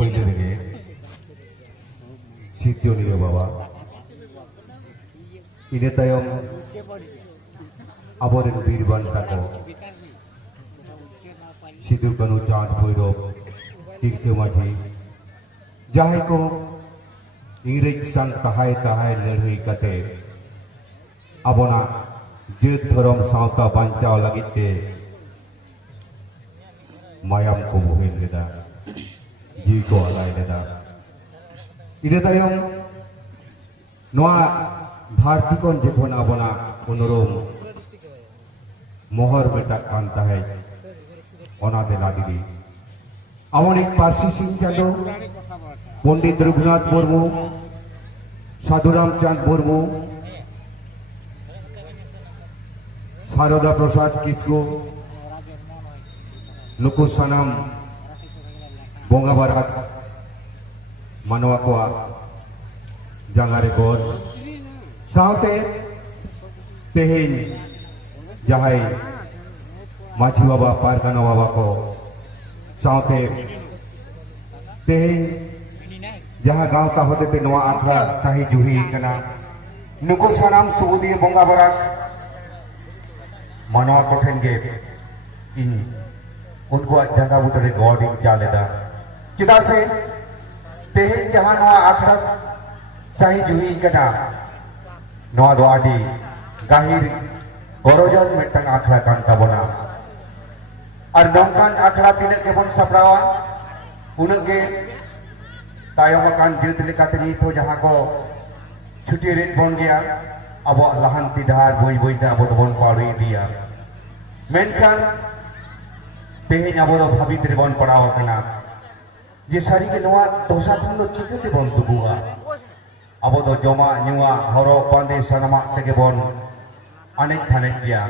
पहले लगे सिद्धनिया बाबा इने तायम आबोरेन वीर बांटा को सिद्धू कानू चाँद भैरव तिलका माझी जहां को इंग्रेज संग तहाय तहाय लड़ाई कते आबोना जेत धर्म सावता बांचाव लगिते मायाम को बोहेल लेदा जी को आलाय लेदा इने तायम नोआ भारती कोन जखन आबोना मनोरम मोहर बेटा कांता है ओना देला दिली आमोनिक पार्सी सिंह चांदो पंडित रघुनाथ मुर्मू साधुराम चांद मुर्मू शारदा प्रसाद किसको नुकु सानाम बोंगा बारात मानवा को जांगारे गोर सावते तेहेन जहाय माझी बाबा पारगाना बाबा को सावते तेहेन जहां गांव का होते ते नवा आखड़ा साही जुही कना नुकु सानाम सुबुदी बोंगा बारात मानवा को ठेंगे इन उनको जगह बुटरे गॉड इन चालेदा चिदा से तेहेन जहां नवा आखड़ा साही जुही कना नवा दो आदि गाहिर गौरवजन मिटंग आखड़ा कान ताबोना और नौकान आखड़ा तिने के बन सपरावा उनके तायम कान जुत लेकाते नीतो जहां को छुट्टी रेत बन गया अब लहांती धार बोई बोई दा अब बन पाड़ी दिया मेनखान तेहेन अब भाबित रे बन पड़ाव कना ये सारी के नवा दोसा खन दो चिकते बन दुगुआ अब दो जमा नुआ हरो पांदे सनमा तेगे बन अनेक थाने गया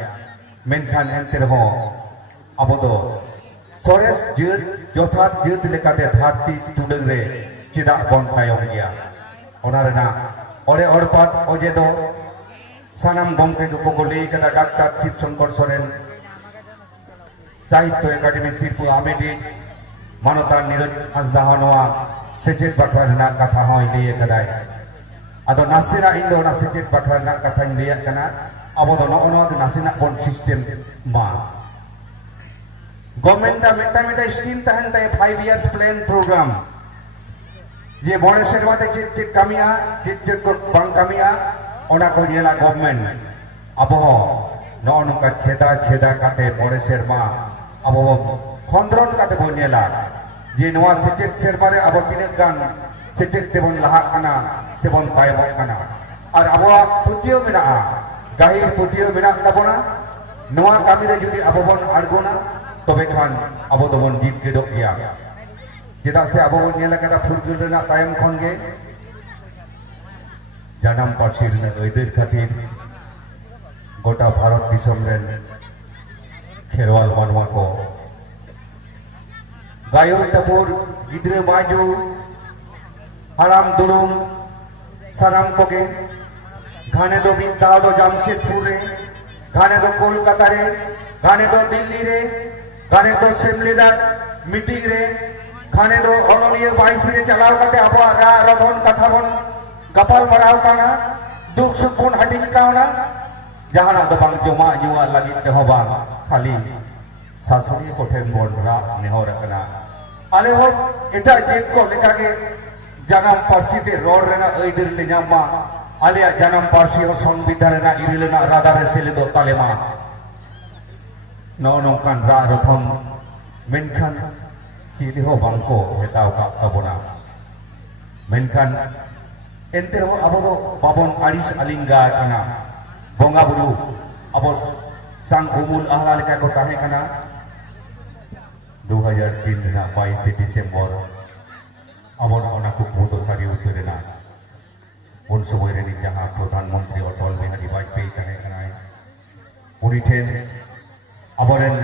मेनखान एंते रहो अब दो सोरेस जुत जोथात जुत लेकाते धारती तुडंग रे चिदा बन तायम गया ओना रेना ओरे ओरपात ओजे दो सानाम गंके को गोली कदा डॉक्टर शिव शंकर सोरेन साहित्य एकाडेमी सिरपु आमेडी मानवता नीरज हांसदा हनवा सेचेत बाखरा रेना कथा होय लिए कदाय आदो नासेरा इंदो ना सेचेत बाखरा रेना कथा लिए कना अब दो नोनो नासेना बन सिस्टम मा गवर्नमेंट दा मेटा मेटा स्कीम तहन ताय 5 इयर्स प्लान प्रोग्राम ये बड़े सेरवाते चित चित कमिया चित को बंग कमिया ओना को येला गवर्नमेंट अब नो नुका छेदा छेदा काते बड़े सेरमा अब खंद्रन काते बनेला ये नवा सेचेत सेरबारे अब तिने गान सेचेत तेबन लहा कना सेबन तायब कना और अब पुतियो मेना गाहिर पुतियो मेना तबना नवा कामिरे जुदी अब बन आड़गोना तबे खान अब दबन जीत के दो गया चेदा से अब बन नेला कदा फुरगुल रेना तायम खन गे जानम पार्सी रेना अइदर खातिर गोटा भारत दिसम रेन खेरवाल मानवा को गायो टपुर गिद्रे बाजू हराम दुरुम साराम कोगे घाने दो मिंता दो जामशेदपुर रे घाने दो कोलकाता रे घाने दो दिल्ली रे घाने दो शिमला मीटिंग रे घाने दो ओनलियो 22 रे चलाव कते अब रा रधन कथा बन गपाल मराव काना दुख सुख बन हटिंग कावना जहाना दो बांग जमा युवा लगी ते होबा खाली सासुरी कोठेन बन रा नेहर कना आले हो एटा जेत को लेका के जानम पार्सी ते रोड रेना अइदर ले न्यामा आले जानम पार्सी हो संविधान रेना इरिलेना रादा रे सेले दो तालेमा नो नोंकान रा रथम मेनखान चिली हो बांको हेताव का तबोना मेनखान एंते हो अब दो बाबन आरिस अलिंगा कना बोंगा बुरु अब सांग उमुल आहला लेका को ताहे कना 2003 ना 22 डिसेम्बर अब ओना को बहुत सारी उतरेना उन समय रे जहां प्रधानमंत्री अटल बिहारी वाजपेयी ताहे कना उनी ठेन अबरेन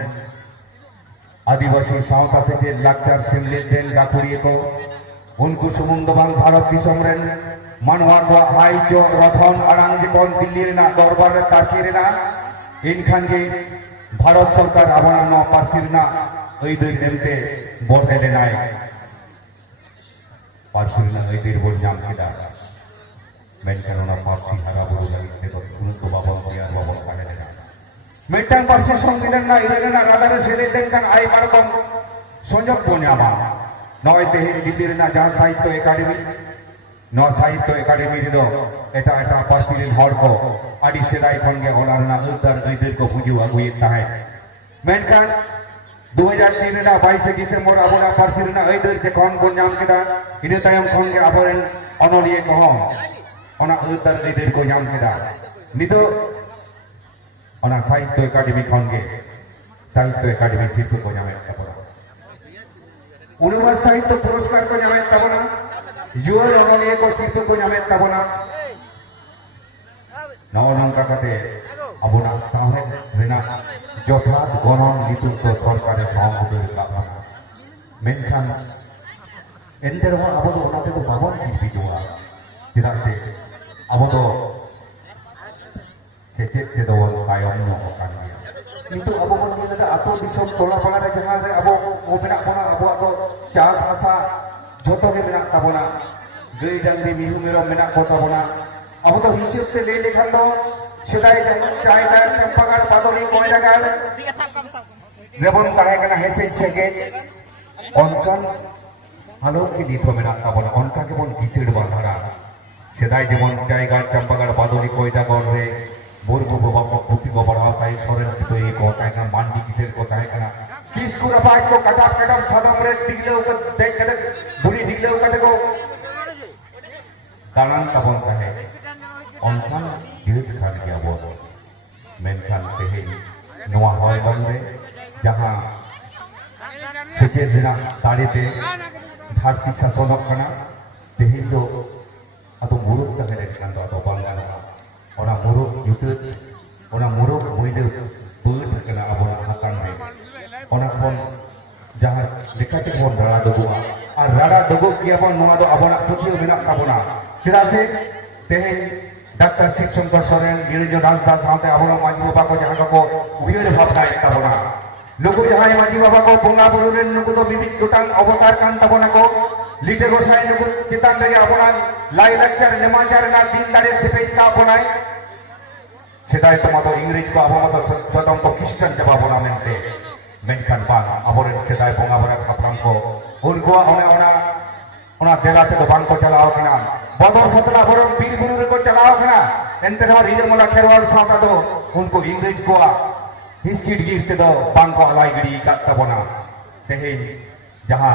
आदिवासी सावता से लाचार सेमले ट्रेन गाकुरिए को उनको सुमुंग बांग भारत दिसम रेन मानवा को हाई जो रथन आरांग जिकन दिल्ली रेना दरबार रे तारकी रेना इनखान गे भारत सरकार आबना नो पार्सी रेना ओइ दुई देमते बोटे लेनाय पार्सी अइदेर बोल नाम केदा मेनखान ओना पार्सी हारा बुरु लगित तेदो उन्नत बाबन तैयार बाबन ताहेलेना मेंटन पार्सी संविधान ना इरेना रादारे सेले देनखान आय मारकम संयोग को ᱧᱟᱢᱟ नय तेहेन दिल्ली रेना जहां साहित्य एकाडेमी नवा साहित्य एकाडेमी रेदो एटा एटा पार्सी रेन हर को आदि सेदाय खन गे ओना रेना अदार अइदेर को पुजु आगुये ताहे मेनखान 2003 रेना 22 डिसेम्बर आबोना पार्सी रेना अइदेर जखन बन नाम केदा इने तायम खन गे आबोरेन अनलिये को ओना अदार अइदेर को नाम केदा नितो ओना साहित्य एकाडेमी खन गे साहित्य एकाडेमी सिरपा को नामे ताबोना उन्नत साहित्य पुरस्कार को नामे ताबोना युवा अनलिये को सिरपा को नामे ताबोना नौनंका कते अबोना साहेब रेना जथात गणन नीति तो सरकार सहमति लाबा मेनखान एंदर हो अब तो ओनाते तो बाबन की बिजुआ तिदा से अब तो सेचेत के दो तायम नो कान गया किंतु अब बन के लगा आतो दिसम टोला पड़ा रे जहां रे अब ओ मेना बना अब तो चास आसा जोतो के मेना ताबोना गई डांगरी मिहु मेरो मेना को ताबोना अब तो हिसाब से ले लेखन दो सेदाय चायदार चंपागार बादोली कोयलागार रेबन ताहे कना हेसे सेगे अनकान हालो के दिथो मेना ताबोना अनका के बन किसेड बांधारा सेदाय जेमन चायगार चंपागार बादोली कोयलागार रे बोरबो बाबा को पुति को बढ़ाव ताई सोरेन चितोई को ताई का मांडी किसेड को ताहे कना किसको रपाज को कटाप कटाप सादम रे डिगले उक देख के धुरी डिगले उक देखो दालान ताबन ताहे अनकान जीवित खान गया वो मेनखान तेहेन नवा होय बन रे जहां सेचे दिना ताड़ीते भारतीय शासनक कना तेहेन दो अतो मुरुक ताहे खान दो अतो बांगाना ओना मुरुक युतुत ओना मुरुक मुइदे बुत कना अबोना हातान रे ओना कोन जहां लेकाते कोन राडा दगुआ और राडा दगु किया बन नवा दो अबोना पुतियो मेना ताबोना चेदा से तेहेन डॉक्टर शिव शंकर सोरेन गिरिजन राजदास साथे आबोना माजी बाबा को जहां को उयर भावना ताबोना लोगो जहां माजी बाबा को बोंगा बुरु रेन नुकु तो विविध गोटांग अवतार कान ताबोना को लीटे गोसाई नुकु चितान रे आबोना लाई लेक्चर नेमांजार ना दिन दाड़े सेपेज का बनाय सेदाय तो मतो इंग्लिश को आबो मतो सतम को क्रिश्चियन जवाबोना मेनते मेनखान बांग आबोरेन सेदाय बोंगा बरा खापराम को उनको ओना देलाते तो बांग को चलाओ कना बदो सतला बरम पीर गुरु रे को चलाओ कना एंते हमार हिजमला खेरवाल साता दो उनको इंग्लिश को हिस्किट गिरते दो बांग को अलाई गिड़ी काता बना तेहेन जहां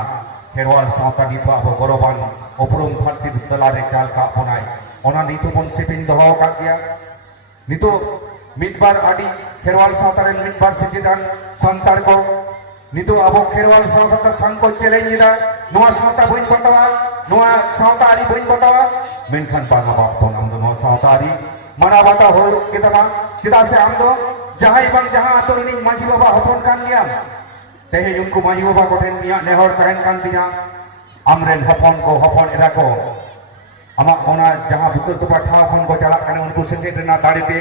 खेरवाल साता नितो अब गौरवान उपरुम फाटी तला रे चाल का बनाय ओना नितो बन सेपिन दो का गया नितो मिदबार आडी खेरवाल साता रे मिदबार सेजिदान संतार को नितो अब खेरवाल साता संग को चैलेंज दा नोआ साता बइन बतावा नोआ साता आरी बइन बतावा मेनखान बागा बाप तो नाम दो नोआ साता आरी मना बाता हो केतमा चिदा से आम दो जहां बन जहां आतोरनी माजी बाबा हपन कान गया तेहे उनको माजी बाबा को टेन मिया नेहर तहन कान दिया आमरेन हपन को हपन एरा को आमा ओना जहां बुक तो ठाव खन को चला कने उनको संगे रेना दाड़ीते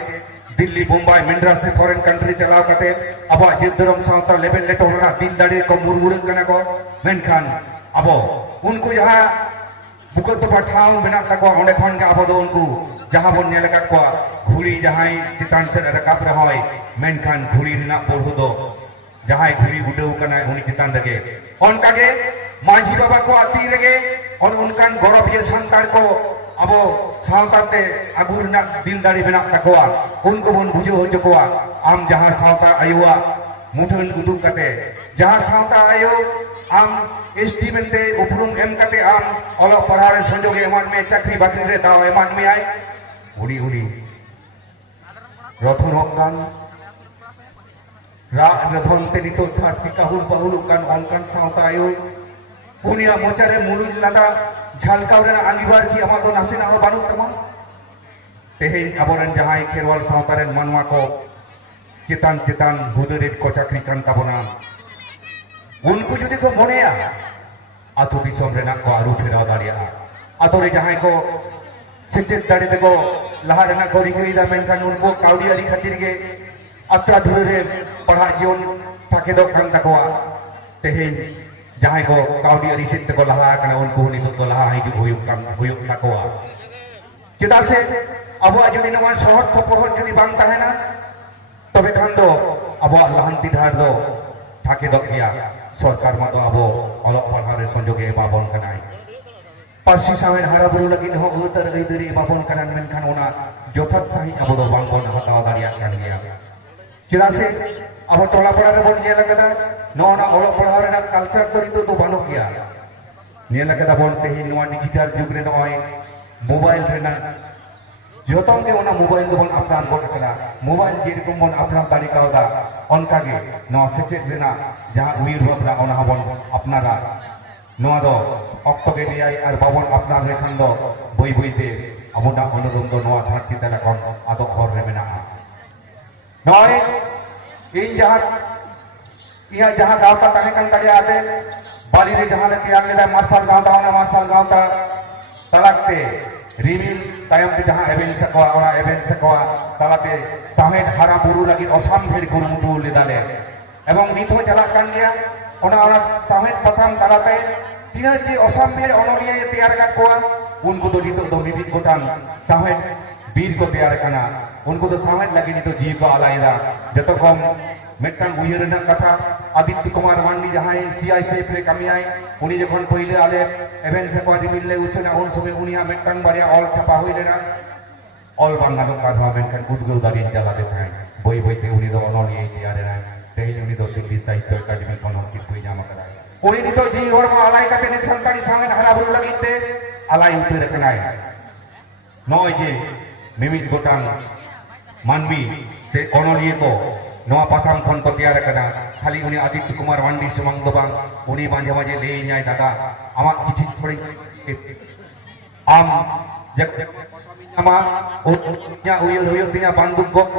दिल्ली मुंबई मेंड्रा से फॉरेन कंट्री चलाव कते अब जिदरम सावता लेवल लेटो ना दिन दाड़ी को मुरमुर कना को मेनखान अब उनको जहां बुको तो ठाव मेना तको ओंडे खन के अब दो उनको जहां बन नेल का को घुड़ी जहां चितान से रकाब रे होय मेनखान घुड़ी ना बोलहु दो जहां घुड़ी उडेउ कना उनी चितान लगे उनका के माझी बाबा को आती लगे और उनकान गौरव ये संतान को अब सावताते अगुरना दिल दाड़ी मेना तकोआ उनको बन बुझो हो जकोआ आम जहां सावता आयुआ मुठन उदु कते जहां सावता आयो आम एसटी मेनते उपरुम एम कते आम ओलो पढ़ारे संजोगे एमान में चाकरी बाकरी रे दाव एमान में आय उड़ी उड़ी रथन होकान रा रथन ते नितो था टिकाहुल बहुल कान ऑनकान सावता आयो पुनिया मोचारे मुलुज लादा झालकाव रे आंगिबार की आमा दो नासेना हो बानु तमा तेहेन आबोरेन जहां खेरवाल सावतारेन मानवा को चितान चितान हुदरेट को चाकरी कान ताबोना उनको जुदी को मोनेया आतो दिसम रेना को आरु फेराव दाड़िया आतो रे जहां को सेचेत दाड़ी देखो लहा रेना को रिगईदा मेनखान उनको काउडियारी खातिर के अत्रा धुरे रे पढ़ा जीवन फाके दो कान तकोआ तेहेन जहां को काउडी रिसिट को लहा कना उनको नितो को लहा हिजु हुयुक ताकोआ चेदा से अब जुदी नवा सहर सपोहर जुदी बांग तहना तबे खान दो अब लाहांति धार दो ठाके दो गया सरकार मा दो अब अलग पढ़ारे संजोगे बाबन कनाय पार्सी सावेन हारा बुरु लगी हो उतर गईदरी बाबन कनान मेनखान ओना जथात सही अब दो बांगन हताव दारिया कान गया चेदा से अब टोला पड़ा रे बोन नेला कदा नोना अलग पढ़ारे ना कल्चर तो नितो तो बानो गया नेला कदा बोन तेहि नोआ डिजिटल जुग रे नोय मोबाइल रेना जोतों के ओना मोबाइल दो बोन अपरान बोन करा मोबाइल जेरकम बोन अपरान तालिका दा ओनका गे नोआ सेचेत रेना जहां उइर भाबना ओना बोन अपनारा नोआ दो ऑक्टो के लियाई और बाबन अपनार रेखान दो बई बईते अमुना अनुरम दो नोआ धरती तला कोन आदो खर रे मेना नोय इन जहां गावता तहे कान तड़िया आते बाली रे जहां ले तैयार लेदा मार्शल गावता ओना मार्शल गावता तलाकते रिविल तायम ते जहां एवेन सकवा ओना एवेन सकवा तालाते सामेट हारा बुरु लगी असाम भेड़ गुरुमुटु लेदाले एवं नित हो चला कान गया ओना सामेट प्रथम तालाते तीना जे असाम भेड़ ओनरिया तैयार का कोआ उनको तो नितो दो मिबित गोटान सामेट वीर को तैयार करना उनको तो सामेट लगी नितो जीव को आलायदा जतो कम मेटकान उयर ना कथा आदित्य कुमार वांडी जहां सीआईसीएफ रे कमियाय उनी जखन पहिले आले एवेन से को रिमिल ले उछना उन समय उनिया मेटकान बारिया ऑल छपा होई लेना ऑल बांगालो का धवा मेटकान उदगल दारी चला देता है बई बईते उनी दो ओनलिए तैयार है तेहि उनी दो दिल्ली साहित्य अकादमी कोन की पुई नाम करा उनी नितो जी होर मा आलाय काते ने संतानी सामेन हरा बुरु लगिते आलाय उतर कनाय नय जे मिमित गोटांग मानवी से ओनलिए को नोआ पाथाम खन तो तैयार करना खाली उनी आदित्य कुमार वांडी सुमंग दो बांग उनी मांझे मांझे ले न्याय दादा आमा किछि थोड़ी आम जग आमा nya uyur tinya banduk gok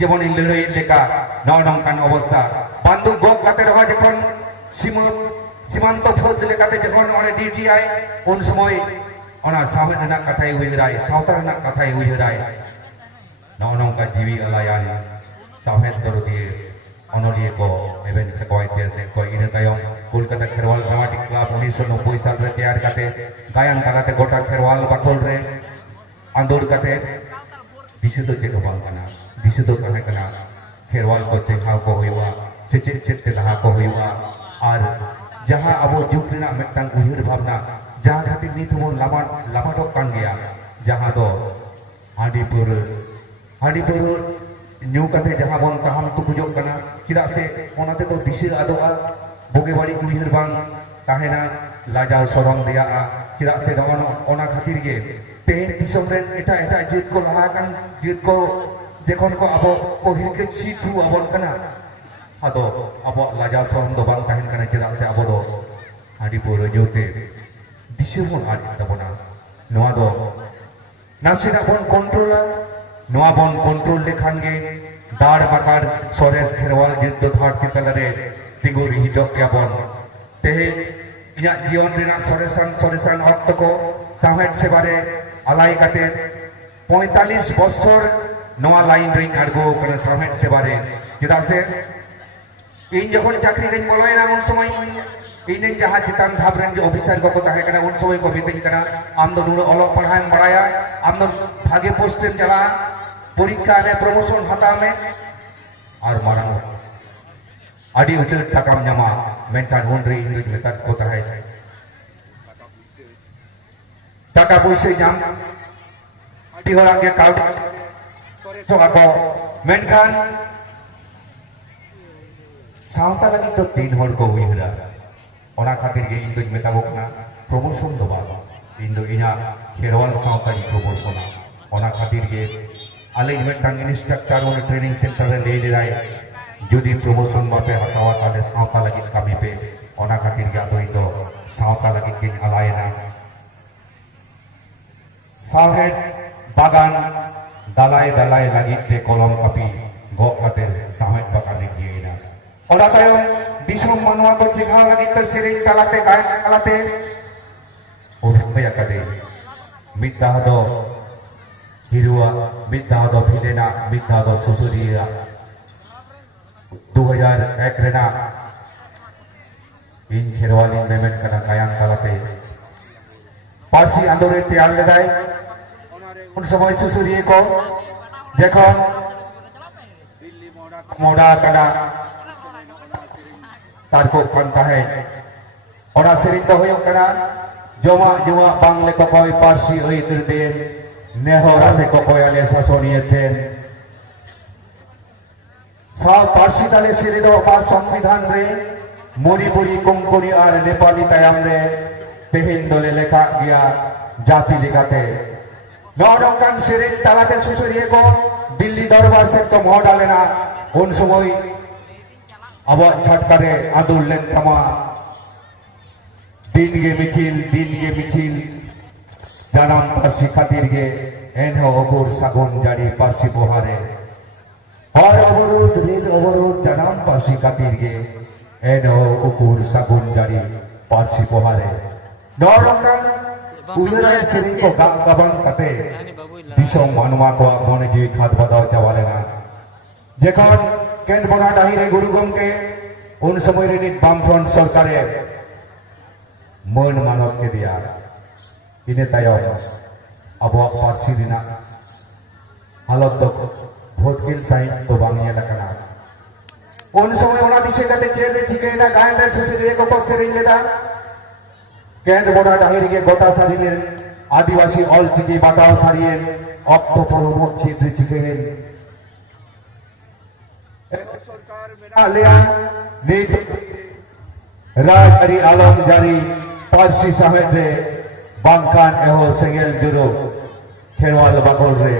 जेमन लड़ाई लेका नौनकान अवस्था बंदूक गग काते रहा जखन सीमांत फौज लेकाते जखन ओने ड्यूटी आए उन समय ओना साहब रना कथाई उयराय सावता रना कथाई उयराय नौनका जीवी अलायान साहेब दरदिए ओनलिए को एवेन चकवाई तेरते को इन तायम कोलकाता खेरवाल ड्रामाटिक क्लब 1990 साल रे तैयार काते गायन तालाते गोटा खेरवाल बाकोल रे आंदोलन काते दिशे दो चेक बांग कना दिशे दो कने कना खेरवाल को चेहाव को हुआ सेचेत सेते दहा को हुआ और जहां अब जुग रेना मेटटांग उहिर भावना जहां खातिर नित बोन लामाडो कान गया जहां दो हाडीपुर न्यू कते जहां बोन ताहाम तो बुझो कना किदा से ओनाते तो दिशे आदोआ बोगे बाड़ी उहिर बांग ताहेना लाजाव सरम दिया किदा से ओना खातिर गे ते दिसम रे एटा जित को लहा कान जित को जेखन को अब कोहिर के छिथु अबन कना आदो अब लाजाव सरम दो बांग ताहेन कना किदा से अब दो हाडीपुर जोते दिशे बोन आदि तबना नोआ दो नासिना बोन कंट्रोलर नोआ बोन कंट्रोल लेखान गे दाड़ बाकार सोरेस खेरवाल जिद्द धरती तलरे तिगुर हिजो के बोन तेहे इया जीवन रेना सोरेसान अक्त को साहेब से बारे अलाई काते 45 बছর नोआ लाइन रिंग आड़गो कना साहेब से बारे चेदा से इन जखन चाकरी रिंग बोलयना उन समय इन जहां चितान धाप रेन जो ऑफिसर को ताहे कना उन समय को मितिंग कना आम दो नुनो अलग पढ़ाएं बड़ाया आम दो भागे पोस्ट चला परीक्षा में प्रमोशन हता में और मारंग आदि उतर टाका ᱧᱟᱢᱟ मेंटान होनरे इंग्लिश में तक होता है टाका पैसे ᱧᱟᱢ आदि होरा के काउट सोगा को मेंटान सावता लगी तो 3 होर को उइहरा ओना खातिर गे इंदो मेता गोकना प्रमोशन दो बा इंदो इना खेरवाल सावता नी प्रमोशन ओना खातिर गे आले मेंटान इंस्ट्रक्टर और ट्रेनिंग सेंटर रे ले लेराय जुदी प्रमोशन बापे हतावा ताले सावता लगी कमी पे ओना खातिर गे तो इदो सावता लगी के अलायना साहेब बागान दालाय दालाय लगी ते कलम कापी गो खातिर साहेब बागान गियेना ओदा तायम दिसम मानवा को सिखा लगी तो सेरेन तालाते गायन तालाते ओरबया कदे मिद्दा दो हिरुआ मिद्दा दो भिलेना मिद्दा दो सुसुरिया 2001 रेना इन खेरवाली मेमेट कना गायन तलाते पार्सी आंदोलन तैयार लेदाय उन समय सुसुरिये को जखन मोड़ा कना तारको पंता है और सेरिंग तो होयो कना जमा जमा बांग्ले को कोई पार्सी अइतर दे नेहराते को कोई आले शासनिये थे सब पार्सी ताले सेरे दो पार संविधान रे मणिपुरी कोंकणी और नेपाली तायाम रे तेहिन दोले लेखा गया जाति लेखाते नौरंगन सेरिंग तालाते सुसुरिये को दिल्ली दरबार से तो मोह डालेना उन समय अब छटकारे आंदोलन थमा दिन गे मिथिल जानम पार्सी खातिर गे एनहो अगुर सागुन जारी पार्सी बोहारे और अवरोध रेल अवरोध जानम पार्सी खातिर गे एनहो अगुर सागुन जारी पार्सी बोहारे नौरंगन उलरे सेरिंग को गाबन कते दिसों मानवा को मने जीवी खाद बदाव चावालेना जेखन केंद्र बना डाही रे गुरु गमके उन समय रे नित बामफ्रंट सरकारे मन मानव के दिया इने तायम अब पार्सी दिना हालत दो भोटकिल साइन तो बांगिया लकना उन समय उना दिशे गते चेर रे चिकेना गायन रे सुसुरिये को सेरे लेदा केंद्र बना डाही रे गोटा सारिले आदिवासी ऑल चिकी बाताव सारिये अब तो परमो क्षेत्र चिकेन सरकार मेरा लिया नीति राजरी आलम जारी पार्सी साहेब रे बांकान एहो सेंगेल जुरो खेरवाल बागोल रे